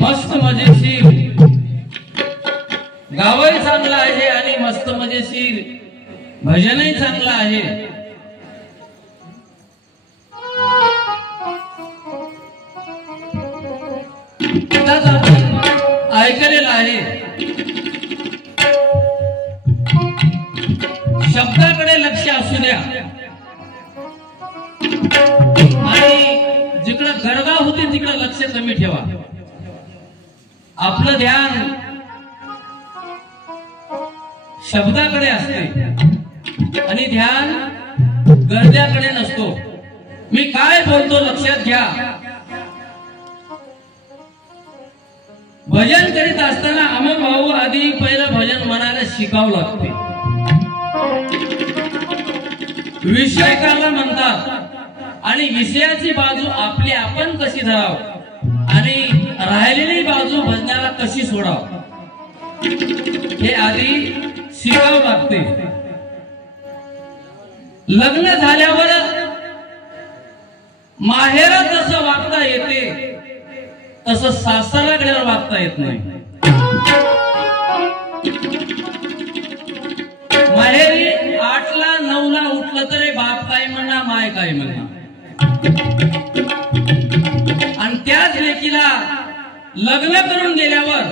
मस्त मजेशीर गावही चांगला आहे आणि मस्त मजेशीर भजनही चांगलं आहे। ऐकलेलं आहे शब्दाकडे लक्ष असू द्या आणि जिकडे गरगा होती तिकडे लक्ष कमी ठेवा। आपलं ध्यान शब्दाकडे असते आणि ध्यान गरजाकडे नसतो। मी काय बोलतो लक्षात घ्या। भजन करीत असताना अमर भाऊ आधी पहिलं भजन म्हणायला शिकावं लागते। विषय काला म्हणतात आणि विषयाची बाजू आपली आपण कशी धराव आणि राहिलेली बाजू भजनाला कशी सोडाव हे आधी शिकावं लागते। लग्न झाल्यावर माहेरात जसं वागता येते तसं सासरा गेल्यावर वागता येत नाही। माहेरी 8ला 9ला उठलं तरी बाप काय म्हणणार माय काय म्हणणार आणि त्याच लेकीला लग्न करून दिल्यावर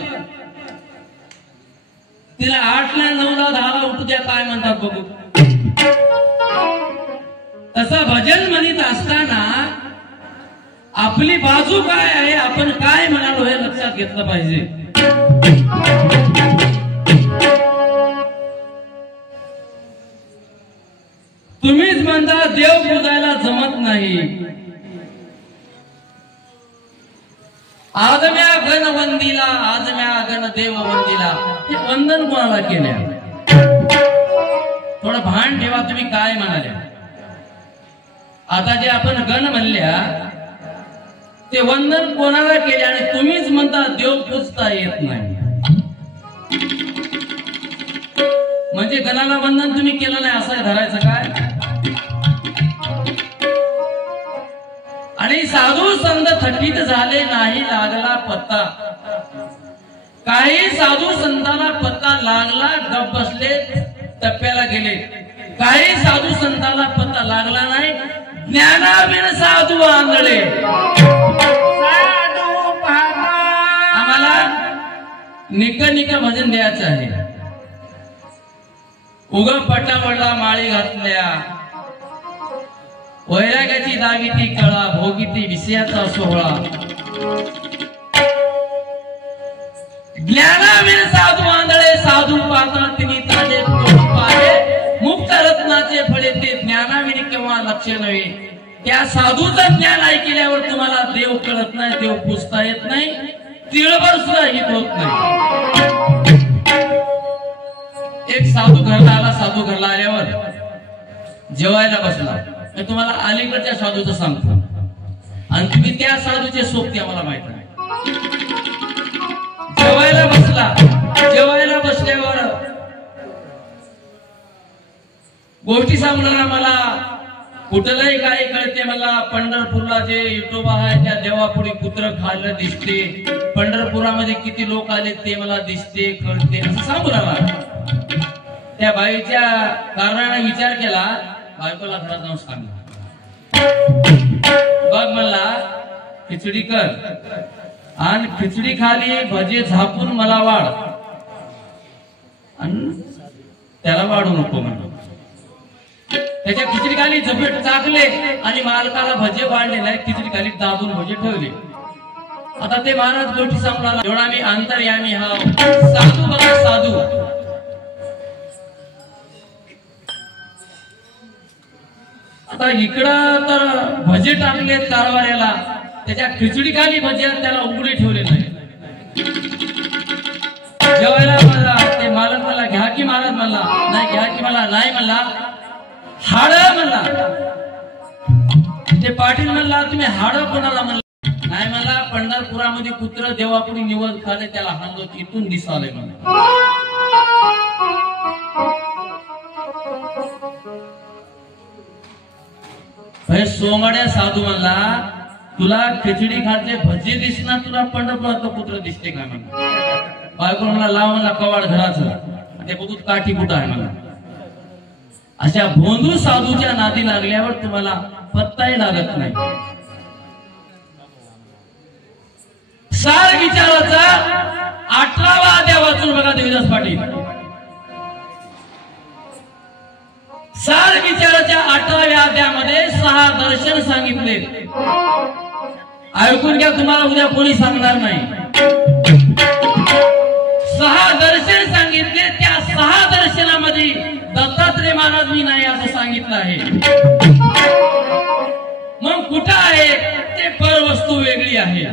तिला 8ला 9ला 10ला उठू द्या काय म्हणतात बघू। तसं भजन म्हणत असताना आपली बाजू काय आहे आपण काय म्हणालो हे लक्षात घेतलं पाहिजे। तुम्हीच म्हणता देव पूजायला जमत नाही। आदम्या गण वंदीला आदम्या गण देव वंदीला हे वंदन कोणाला केल्या थोडं भान ठेवा तुम्ही काय म्हणाल्या। आता जे आपण गण म्हणल्या ते वंदन कोणाला केले आणि तुम्हीच म्हणता देव पूजता येत नाही म्हणजे गणाला वंदन तुम्ही केलं नाही असं धरायचं काय। आणि साधू संत थकीत झाले नाही लागला पत्ता काही साधू संतांना पत्ता लागला, गप बसले, टप्प्याला गेले. काही साधू संतांना पत्ता लागला नाही. ज्ञानाविण साधू आंधळे. आम्हाला निक निक भजन द्यायचं आहे. उग पटावडला माळी घातल्या, वैराग्याची दाविती कळा, भोगिती विषयाचा सोहळा. ज्ञानाविण साधू आंधळे, साधू पाहता तिनी ताजे पाहे, मुक्त रत्नाचे फळे ते ज्ञानाविण केव्हा लक्ष नव्हे. त्या साधूचं ज्ञान ऐकल्यावर तुम्हाला देव कळत नाही, देव पुजता येत नाही, तिळभर सुद्धा हित होत नाही. एक साधू घरला आला. साधू घरला आल्यावर जेवायला बसला. मी तुम्हाला अलीकडच्या साधूचं सांगतो आणि तुम्ही त्या साधूचे सोबती आम्हाला माहित नाही. जेवायला बसला. जेवायला बसल्यावर गोष्टी सांगणार मला कुठलंही काय कळते. मला पंढरपूरला जे विठोबा आहे त्या देवापुढे कुत्र खाल्लं दिसते, पंढरपुरामध्ये किती लोक आले ते मला दिसते, कळते, असं सांगू लागला. त्या बाईच्या कारणाने विचार केला. बायकोला घरात जाऊन सांगला, बघ मला खिचडी कर आणि खिचडी खाली भजे झाकून मला वाढ आणि त्याला वाढू नको म्हणून. त्याच्या खिचडी खाली झपेट चाकले आणि मालकाला भजे वाढले नाही, खिचडी खाली दाबून भजे ठेवले. आता ते महाराज गोष्टी सांगणार, एवढा मी अंतर्यामी हा साधू. बघा साधू आता इकडं तर भजे टाकले कारवाऱ्याला, त्याच्या खिचडी खाली भजे त्याला उघडे ठेवले नाही. जेवायला मला ते मालक मला घ्या की महाराज म्हणला, नाही घ्या की मला नाही म्हणला, हाड म्हणला. ते पाटील म्हणला तुम्ही हाड कोणाला म्हणला, नाही मला पंढरपुरामध्ये कुत्र देवापुढे निवड खाले त्याला हांदो इथून दिसाले म्हणा. सोंगाड्या साधू म्हणला तुला खिचडी खाते भजी दिसणार, तुला पंढरपुरात कुत्र दिसते का म्हणा. बायको म्हणला लाव म्हणला कवाड घराचं, ते बघू काठी कुठं आहे म्हणा. अशा भोंदू साधूच्या नादी लागल्यावर तुम्हाला पत्ताही लागत नाही. सार विचाराचा 18वा अध्याय वाचून बघा देवीदास पाटील. सार विचाराच्या 18व्या अध्यायामध्ये 6 दर्शन सांगितले. ऐकून घ्या, तुम्हाला उद्या कोणी सांगणार नाही. 6 दर्शन सांगितले. त्या 6 दर्शनामध्ये दत्तात्रय महाराज मी नाही असं सांगितलं आहे. मग कुठं आहे ते परवस्तू वेगळी आहे.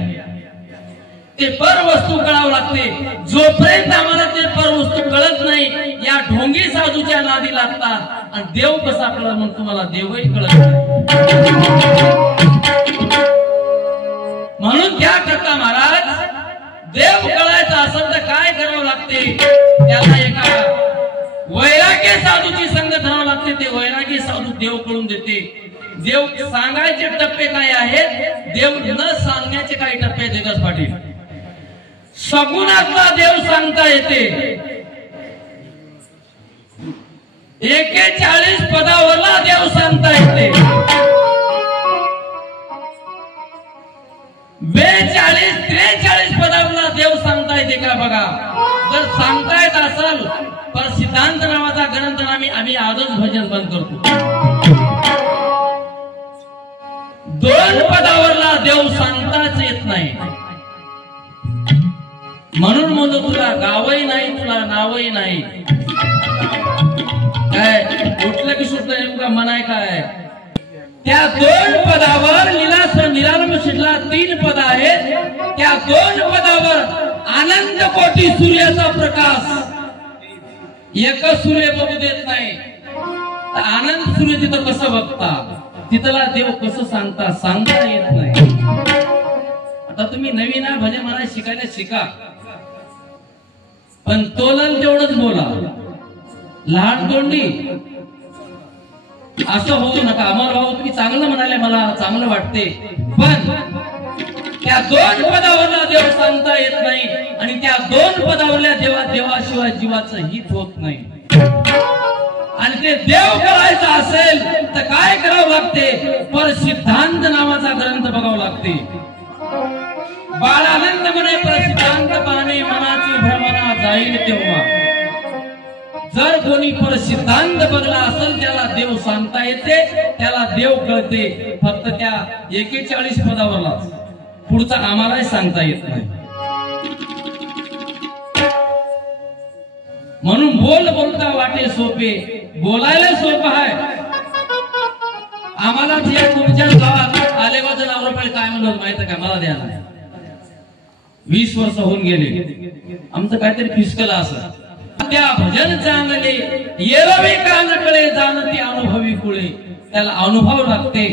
ते परवस्तू कळावं लागते. जोपर्यंत आम्हाला ते परवस्तू कळत नाही या ढोंगी साधूच्या नादी लागतात आणि देव कसा कळत मग तुम्हाला देवही कळत नाही. म्हणून त्या करता महाराज देव कळायचं असेल तर काय करावं लागते, त्याला एका वैराग्य साधूची संगत धरावं लागते. ते वैराग्य साधू देव कळून देते. देव सांगायचे टप्पे काय आहेत, देव न सांगण्याचे काही टप्पे देतात पाटील. सगुणातला देव सांगता येते. 41 पदावरला देव सांगता येते. 42-43 पदावरला देव सांगता येते का बघा. जर सांगता येत असेल पण सिद्धांत नावाचा ग्रंथ आम्ही आजच भजन बंद करतो. 2 पदावरला देव सांगताच येत नाही. म्हणून म्हणतो तुला गावही नाही, तुला नावही नाही. काय उठलं की सुटलं नेमका म्हणाय काय. त्या 2 पदावर निरालंब शिरला 3 पद आहेत. त्या 2 पदावर आनंद कोटी सूर्याचा प्रकाश. एकच सूर्य बघू देत नाही. आनंद सूर्य तिथं कसं बघता, तिथला देव कसं सांगता येत नाही. आता तुम्ही नवीन आहे भजन मला शिकायला शिका, पण तोलन तेवढंच बोला. लहान तोंडी असं होऊ नका. अमर भाऊ तुम्ही चांगलं म्हणाले, मला चांगलं वाटते, पण त्या 2 पदावरला देव सांगता येत नाही. आणि त्या दोन पदावरल्या देवाशिवाय जीवाचं हित होत नाही। आणि ते देव करायचं असेल तर काय करावं लागते? पर सिद्धांत नावाचा ग्रंथ बघावं लागते। बाळानंद म्हणे प्रसिद्धांत पाहणे मनाची भ्रमणा जाईल तेव्हा। जर कोणी पर सिद्धांत बघला असेल त्याला देव सांगता येते, त्याला देव कळते। फक्त त्या 41 पदावरला पुढचा आम्हालाही सांगता येत नाही। म्हणून बोलता वाटे सोपे, बोलायला सोपं आहे। आम्हाला तुमच्या गावात आलेबाचं नाव रुपये काय म्हणलं माहिती काय? मला द्या ना। 20 वर्ष होऊन गेले, आमचं काहीतरी फिसकलं असं। त्या भजन चांगले येरवे कानकडे जाणती अनुभवी कुळे, त्याला अनुभव लागते।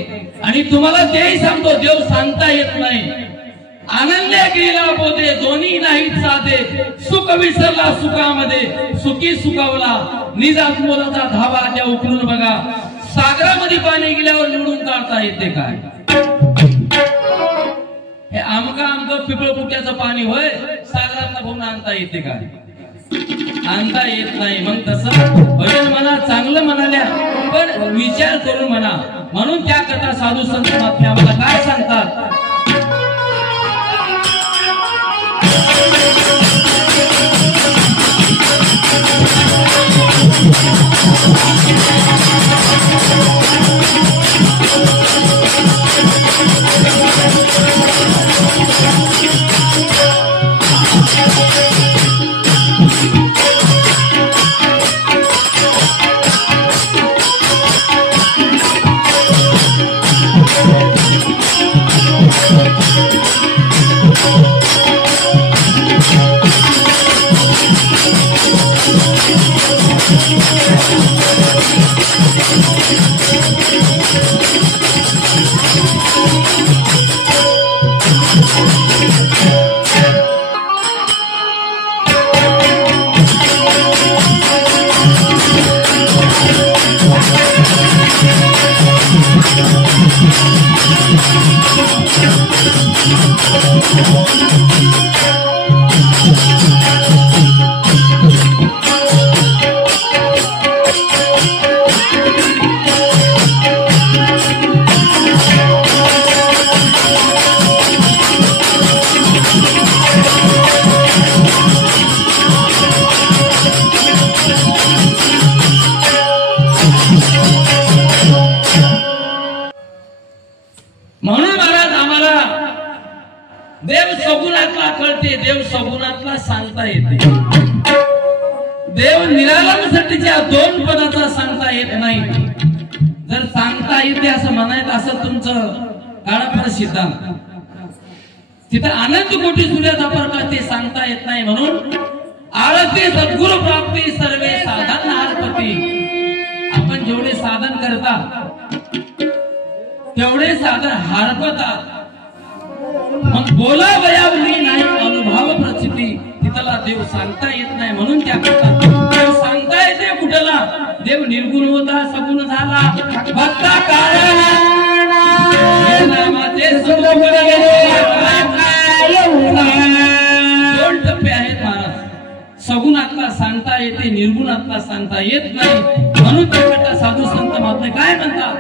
आणि तुम्हाला तेही सांगतो, देव सांगता येत नाही। आनंदे गेला बोधे दोन्ही नाहीत साधे, सुख विसरला सुखामध्ये सुखी सुखावला। निज आत्मोलाचा धावा त्या उकळून बघा, सागरामध्ये पाणी गेल्यावर निवडून काढता येते काय? हे आमका पिपळ पुट्याचं पाणी होय, सागरातला भरून आणता येते काय? आणता येत नाही। मग तसं भजन म्हणा, चांगलं म्हणाल्या, पण विचार करून म्हणा। म्हणून त्या कथा साधू संत महात्मे आम्हाला काय सांगतात? देव सगुणातला सांगता येते। देव निरालंबसाठीच्या 2 पदाचा सांगता येत नाही। जर सांगता येते असं म्हणायचं असं तुमचं काळाफार सिद्धांत, तिथं अनंत कोटी सूर्याचा प्रकाश ते सांगता येत नाही। म्हणून आरती सद्गुरु प्राप्ती सर्वे साधन हारपती। आपण जेवढे साधन करता तेवढे साधन हारपतात। मग बोला वयावली नाही अनुभव प्रचिती, तिथला देव सांगता येत नाही। म्हणून त्या देव सांगता येते कुठला? देव निर्गुण होता, सगुण झाला, भक्ता कारण नामाचे 2 टप्पे आहेत महाराज। सगुणातला सांगता येते, निर्गुणातला सांगता येत नाही। म्हणून त्या साधू संत महात्मे काय म्हणतात?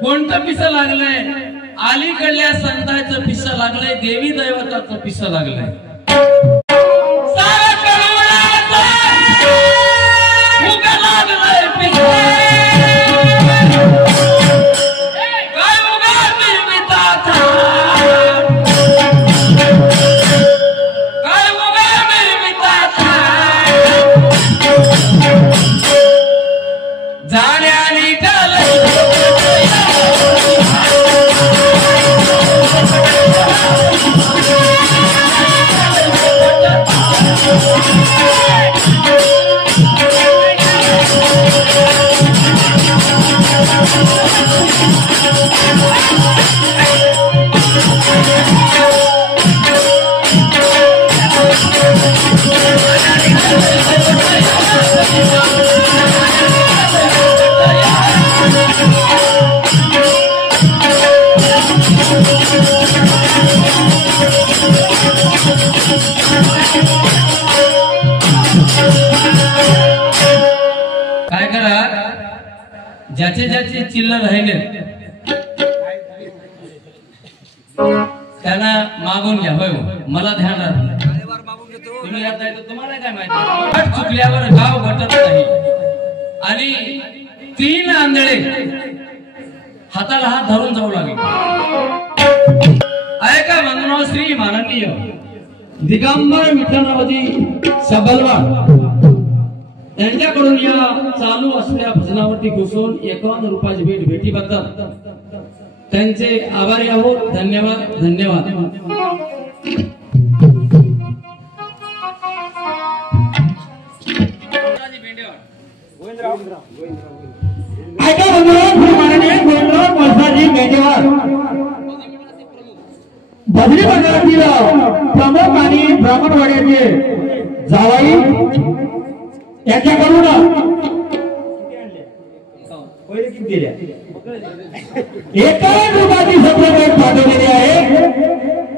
कोणतं पिसं लागलंय? अलीकडल्या संतांचं पिसं लागलंय, देवी दैवताचं पिसं लागलंय। काय करा, ज्याचे ज्याचे चिल्लर राहिले त्यांना मागून घ्या. होय, मला ध्यान राहत तुम्ही यात आहे तर तुम्हाला काय माहिती, चुकल्यावर गाव घटत नाही. आणि 3 आंधळे हाताला हात धरून जाऊ लागले. ऐका वंदनाव श्री माननीय दिगंबर विठ्ठलरावजी सबलवाड यांच्याकडून या चालू असलेल्या भजनावरती घुसून 51 रुपयाची भेटीबद्दल त्यांचे आभारी आहोत. धन्यवाद धन्यवाद. भजनी मंडळातील प्रमुख आणि ब्राह्मणवाड्याचे जावाई यांच्याकडून 51 रुपयाची भेट पाठवलेली आहे.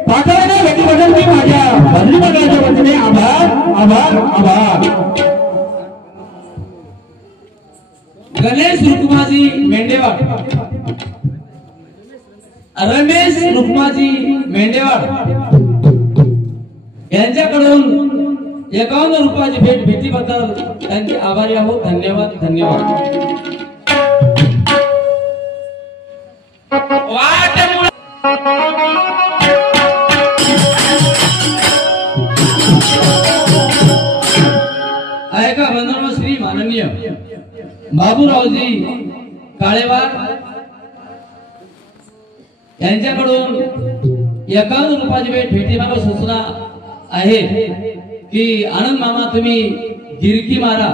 पाठवलेल्या भेटीबद्दल मी माझ्या भजनी मंडळाच्या वतीने आभार आभार आभार. गणेश रुक्माजी मेंढेवाड, रमेश रुक्माजी मेंढेवाड यांच्याकडून 51 रुपयाची भेटीबद्दल त्यांचे आभारी आहोत. धन्यवाद धन्यवाद. ऐका वंदनाव श्री माननीय बाबूरावजी काळेवार यांच्याकडून 51 रुपयाची भेटीमागा सूचना आहे की आनंद मामा तुम्ही गिरकी मारा.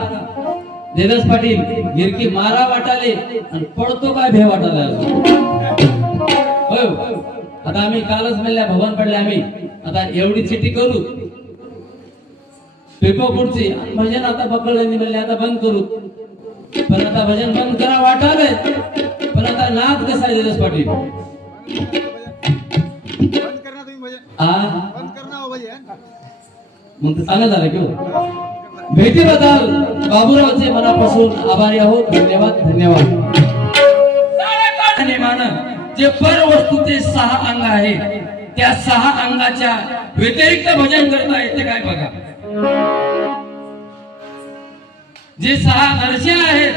देवदास पाटील गिरकी मारा वाटाले आणि पडतो काय भे वाटायला. आता आम्ही कालच म्हणल्या भवन पडले. आम्ही आता एवढी चिठ्ठी करू पेपो पुढची भजन आता पकडले म्हणले आता बंद करू. पण आता भजन बंद करा वाटाले. पण आता नाद कसा आहे देवदास पाटील मग चांगलं झालं की भेटीबद्दल बाबूरावचे मनापासून आभारी आहोत. धन्यवाद धन्यवाद. जे पर वस्तूचे 6 अंग आहे त्या 6 अंगाच्या व्यतिरिक्त भजन करता येते काय बघा. जे 6 नरसे आहेत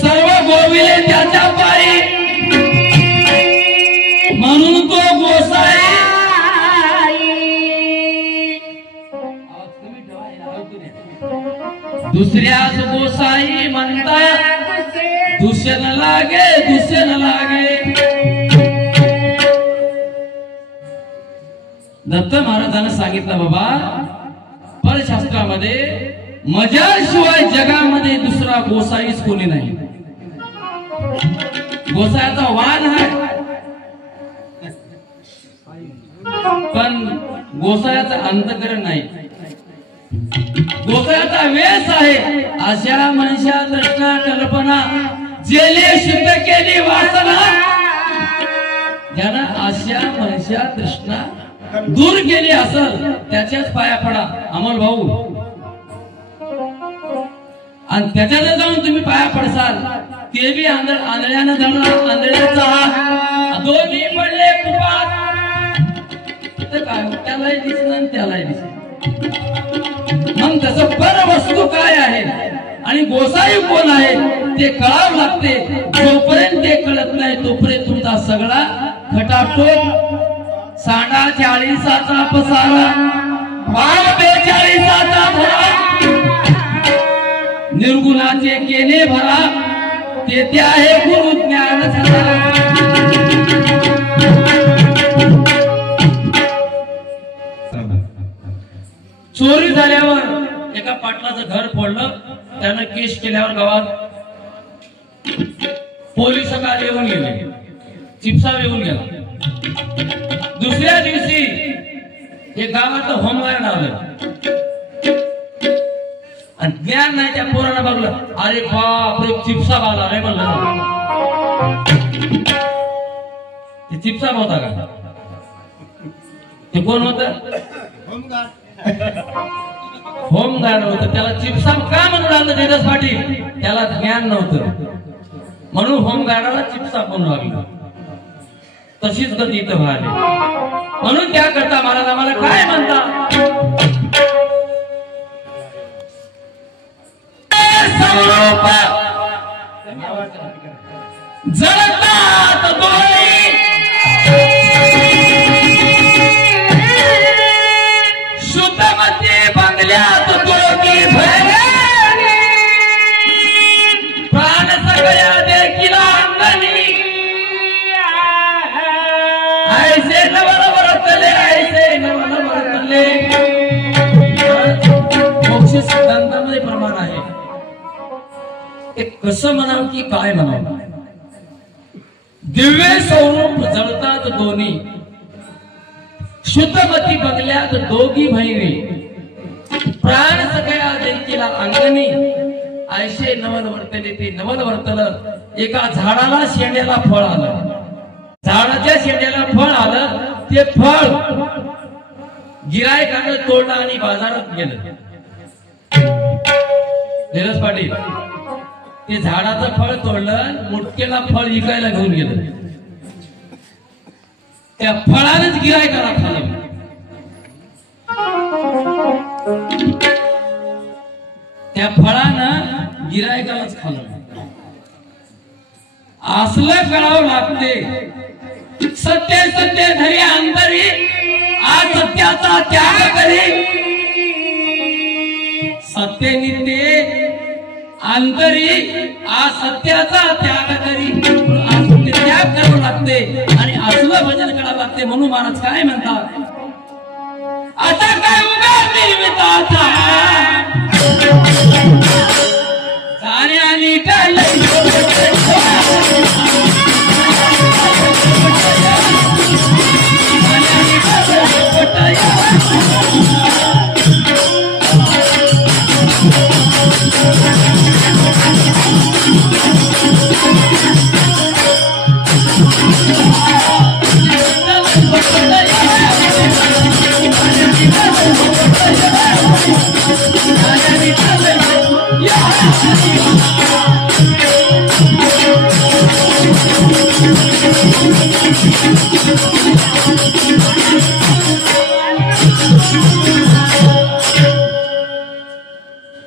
सर्व गोविले त्याच्या पायी म्हणून तो गोसाई. दुसऱ्याच गोसाई म्हणतात दुष्यन लागे दुष्यन लागे. दत्त महाराजांना सांगितलं बाबा परशास्त्रामध्ये मजाशिवाय जगामध्ये दुसरा गोसाईच कोणी नाही. गोसायाचा वाण आहे पण गोसायाचं अंतकरण नाही. गोसायाचा वेश आहे. अशा मनुष्या तृष्णा कल्पना जेले शुद्ध केली वासना. ज्यानं अशा मनुष्या तृष्णा दूर केली असेल त्याच्याच पाया पडा अमोल भाऊ. आणि त्याच्यात जाऊन तुम्ही पाया पडसाल ते बी आंधळ्यानं जाणार. आंधळ्याचा दोन्ही पडले कुपात तर काय त्यालाही दिसलं आणि त्यालाही दिसलं. मग त्याचं पर वस्तू काय आहे आणि गोसाई कोण आहे ते कळावं लागते. जोपर्यंत ते कळत नाही तोपर्यंत तुमचा सगळा खटाटोप सांडा 40चा पसारा 42चा भरा निर्गुणाचे केले भरा ते आहे गुरु ज्ञान झाला. चोरी झाल्यावर एका पाटलाचं घर फोडलं. त्यानं केस केल्यावर गावात पोलीस काल येऊन गेले, चिपसा येऊन गेला. दुसऱ्या दिवशी हे गावात होमगार्ड आलं आणि ज्ञान नाही त्या पोराला बघलं. अरे बापरे, चिपसा आला रे म्हणलं. ते चिपसा होता का? ते कोण होत? होमगार्ड होत. त्याला चिपसा का म्हणून लागलं देदास पाटील? त्याला ज्ञान नव्हतं म्हणून होमगार्डाला चिपसा म्हणून लागलं. तशीच गती इथं व्हायली. म्हणून त्याकरता महाराज आम्हाला काय म्हणतात? जळतात दोन्ही शुद्धमती बंगल्यात दोघी भरली, प्राण सगळ्या देखील अंगणी, ऐसे नवल वर्तले, ऐसे नवल वर्तले. मोक्ष सिद्धांतामध्ये प्रमाण आहे. ते कसं म्हणावं की काय म्हणावं? दिव्य स्वरूप जळतात दोन्ही, शुद्धमती बंगल्यात दोघी बहिणी, प्राण सगळ्या देखील अंगणी, ऐसे नवल वर्तले. ते नवल वर्तलं. एका झाडाला शेंड्याला फळ आलं, झाडाच्या शेंड्याला फळ आलं. ते फळ गिरायकानं तोडलं आणि बाजारात गेलं. देदास पाटील ते झाडाचं फळ तोडलं, मुटकेला फळ विकायला घेऊन गेलं. त्या फळानेच गिरायकाला खाल्लं. त्या फळानं गिरायकालाच खाल्लं. असलं कळावं लागते. सत्य सत्य धरी अंतरी, आज सत्याचा त्याग करी. सत्य नित्य अंतरी, आज सत्याचा त्याग करी. असत्य त्याग करावं लागते आणि असलं भजन करावं लागते. म्हणून महाराज काय म्हणतात? आता काय उभा निर्मिताचा जाणे आणि काय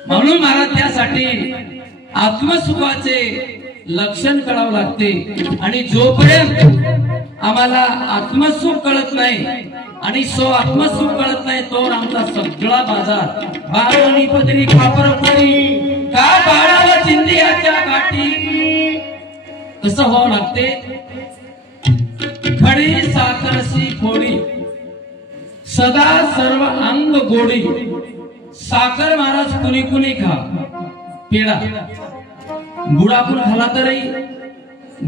म्हणून महाराज त्यासाठी आत्मसुखाचे लक्षण कळावं लागते. आणि जोपर्यंत आम्हाला आत्मसुख कळत नाही आणि सो आत्मसुख कळत नाही तोवर आमचा सगळा बाजार बाळवणी पदरी खापरपुरी का बाळाला चिंदियाच्या गाठी कसं व्हावं लागते. खडी साखरशी फोडी सदा सर्व अंग गोडी. साखर महाराज कुणी कुणी खा, पेढा गुळापून खाला तरी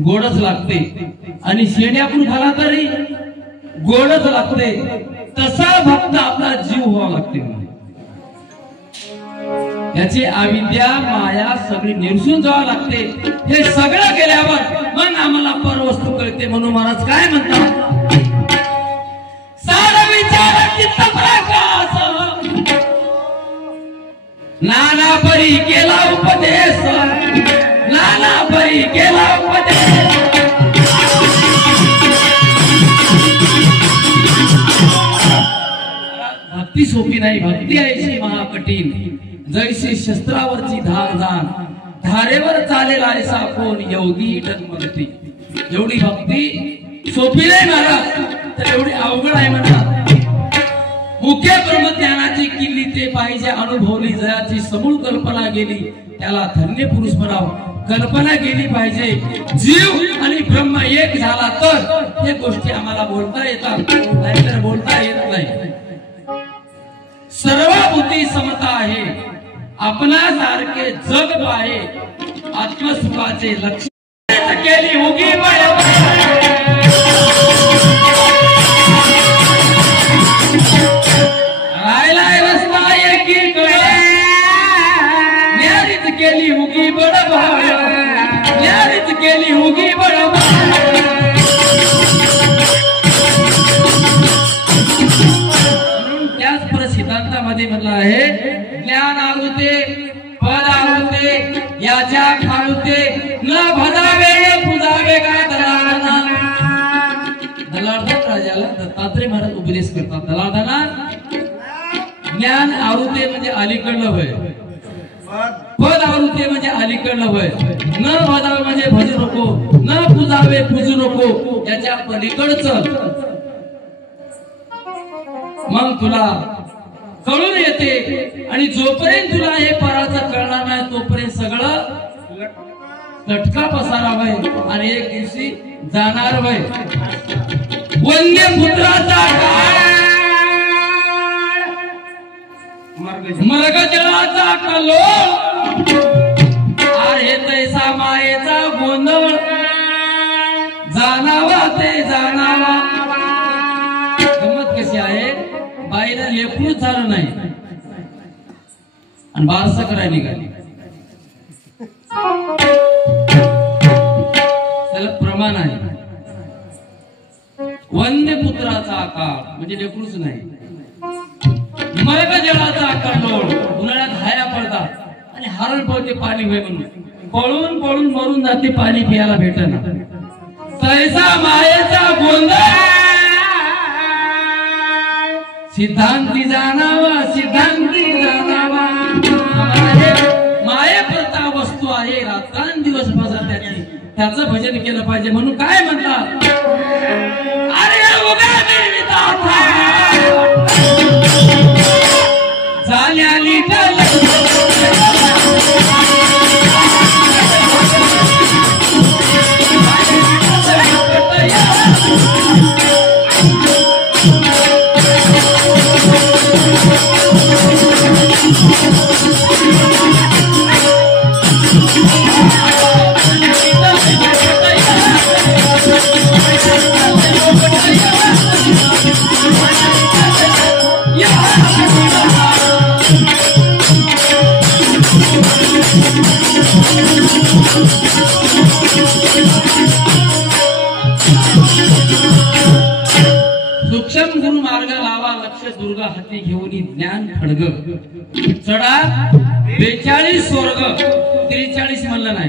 गोडच लागते आणि शेण्यापून खाला तरी गोडच लागते. तसा भक्त आपला जीव व्हावा लागते. याची अविद्या माया सगळी निरसून जावं लागते. हे सगळं केल्यावर मग आम्हाला परवस्तू कळते. म्हणून महाराज काय म्हणतात? सारा विचार चित्त प्रकाश नाना परी केला उपदेश, नाना परी केला उपदेश. भक्ती सोपी नाही. भक्ती ऐशी महाकठीण, जैसे शस्त्रावरची धार जाण, धारेवर चालेला ऐसा कोण योगी जन्मगती. एवढी भक्ती सोपी नाही महाराज, तर एवढी अवघड आहे म्हणतात. मुख्य ब्रह्मज्ञानाची किल्ली ते पाहिजे अनुभवली. जयाची समूळ कल्पना गेली त्याला धन्य पुरुष म्हणावं. कल्पना गेली पाहिजे. जीव आणि ब्रह्म एक झाला तर हे गोष्टी आम्हाला बोलता येतात, नाहीतर बोलता येत नाही. सर्व बुद्धी समता आहे, आपणासारखे जग पाहे. आत्मसुखाचे लक्ष्य केली उगी रायलाय रस्ता एकीकडे न्यारीच केली उगी बडभाड न्यारीच केली उगी बडभाड म्हणून त्याच प्रसिद्धांतामध्ये म्हटलं आहे ज्ञान आवते पद आवते याच्या खाळुते न भजावे न पुजावे का दलालांना दलालदार राजाला दत्तात्रय महाराज उपदेश करतात दलालांना ज्ञान आवृत्ते म्हणजे अलीकडलं वय पद आवृत्ते म्हणजे अलीकडलं वय न भजावे म्हणजे भजू नको न पुजावे पूजू नको याच्या पलीकडचं मग तुला कळून येते आणि जोपर्यंत तुला हे पराचं कळणार नाही तोपर्यंत सगळं लटका पसारा वय आणि एक दिवशी जाणार वय वन्य पुत्राचा मर्ग जळाचा कलोळ आहे तैसा मायेचा गोंधळ जाणावा ते जाणावा गमत कशी आहे बाईला लेकरू झालं नाही आणि बारसा करायला निघाली त्याला प्रमाण आहे वन्य पुत्राचा काळ म्हणजे लेकरूच नाही मर्ग जळाचा कल्लोळ उन्हाळ्यात हाया पडतात आणि हरण पळते पाणी होय म्हणून पळून पळून मरून जाते पाणी प्यायला भेटना तैसा मायेचा गोंधळ सिद्धांती जाणावा सिद्धांती जाणावा मायेकरता वस्तू आहे रात्रंदिवस भजन त्याचं भजन केलं पाहिजे म्हणून काय म्हणतात अरे उगा निर्मिता झाल्याली सूक्ष्म गुरु मार्ग लावा लक्ष दुर्गा हाती घेऊन ज्ञान खडग चढा 42 स्वर्ग 43 म्हणलं नाही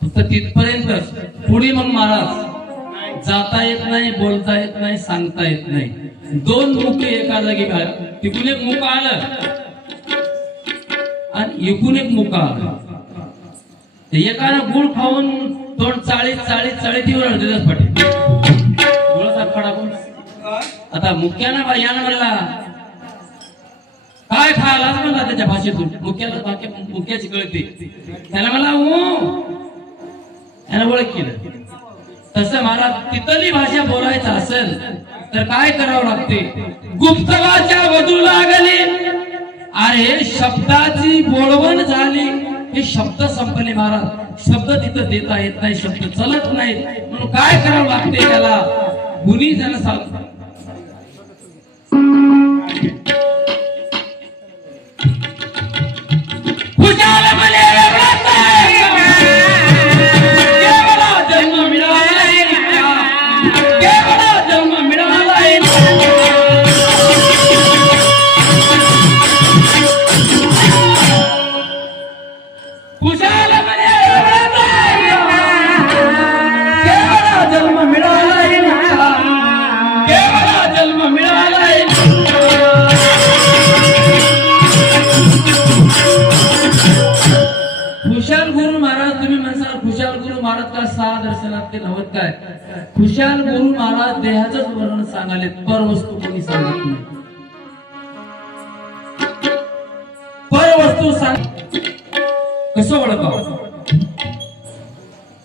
फक्त तिथपर्यंतच पुढे मग महाराज जाता येत नाही बोलता येत नाही सांगता येत नाही दोन मुख एका जागी तिकून एक मुख आलं आणि एकूण एक मुख आलं एकानं गुळ खाऊन तोंड चाळीत देतात फटे गुळाचा खडा आता मुख्यानं यानं म्हणला काय खायला म्हणला त्याच्या भाषेतून मुख्याची कळते त्याला मला यानं ओळख केलं तसं मला तिथली भाषा बोलायचं असेल तर काय करावं लागते गुप्तवाच्या वधू लागली अरे शब्दाची बोलवण झाली हे शब्द संपले महाराज शब्द तिथं देता येत नाही शब्द चलत नाहीत म्हणून काय करावं लागते त्याला गुणी जण सांगतात खुशाल गुरु महाराज तुम्ही म्हणसाल खुशाल गुरु महाराज का सहा दर्शनात ते नव्हत काय खुशाल गुरु महाराज देहाचंच वर्णन सांगाले परवस्तू कोणी सांगत नाही परवस्तू सांग कसं ओळखावं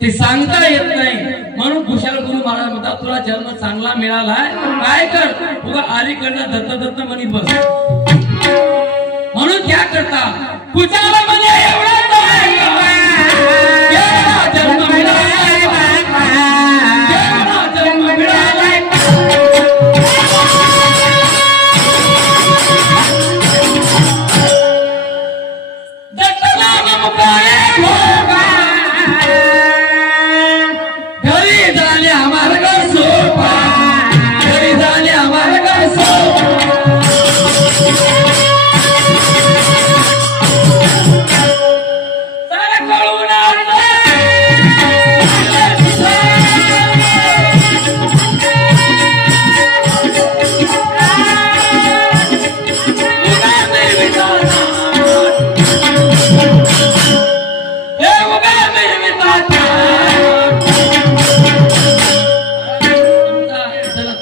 ते सांगता येत नाही म्हणून खुशाल गुरु महाराज म्हणतात तुला जन्म चांगला मिळालाय काय कर तुला अलीकडनं दत्त म्हणीत बस म्हणून क्या करता खुशाला म्हणजे एवढा जन्म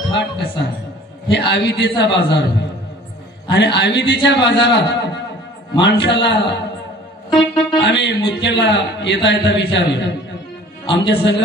थाट कसा हे आविदेचा बाजार आणि आविदेच्या बाजारात माणसाला आम्ही मुतकेला येता येता विचारलं आमच्या संघ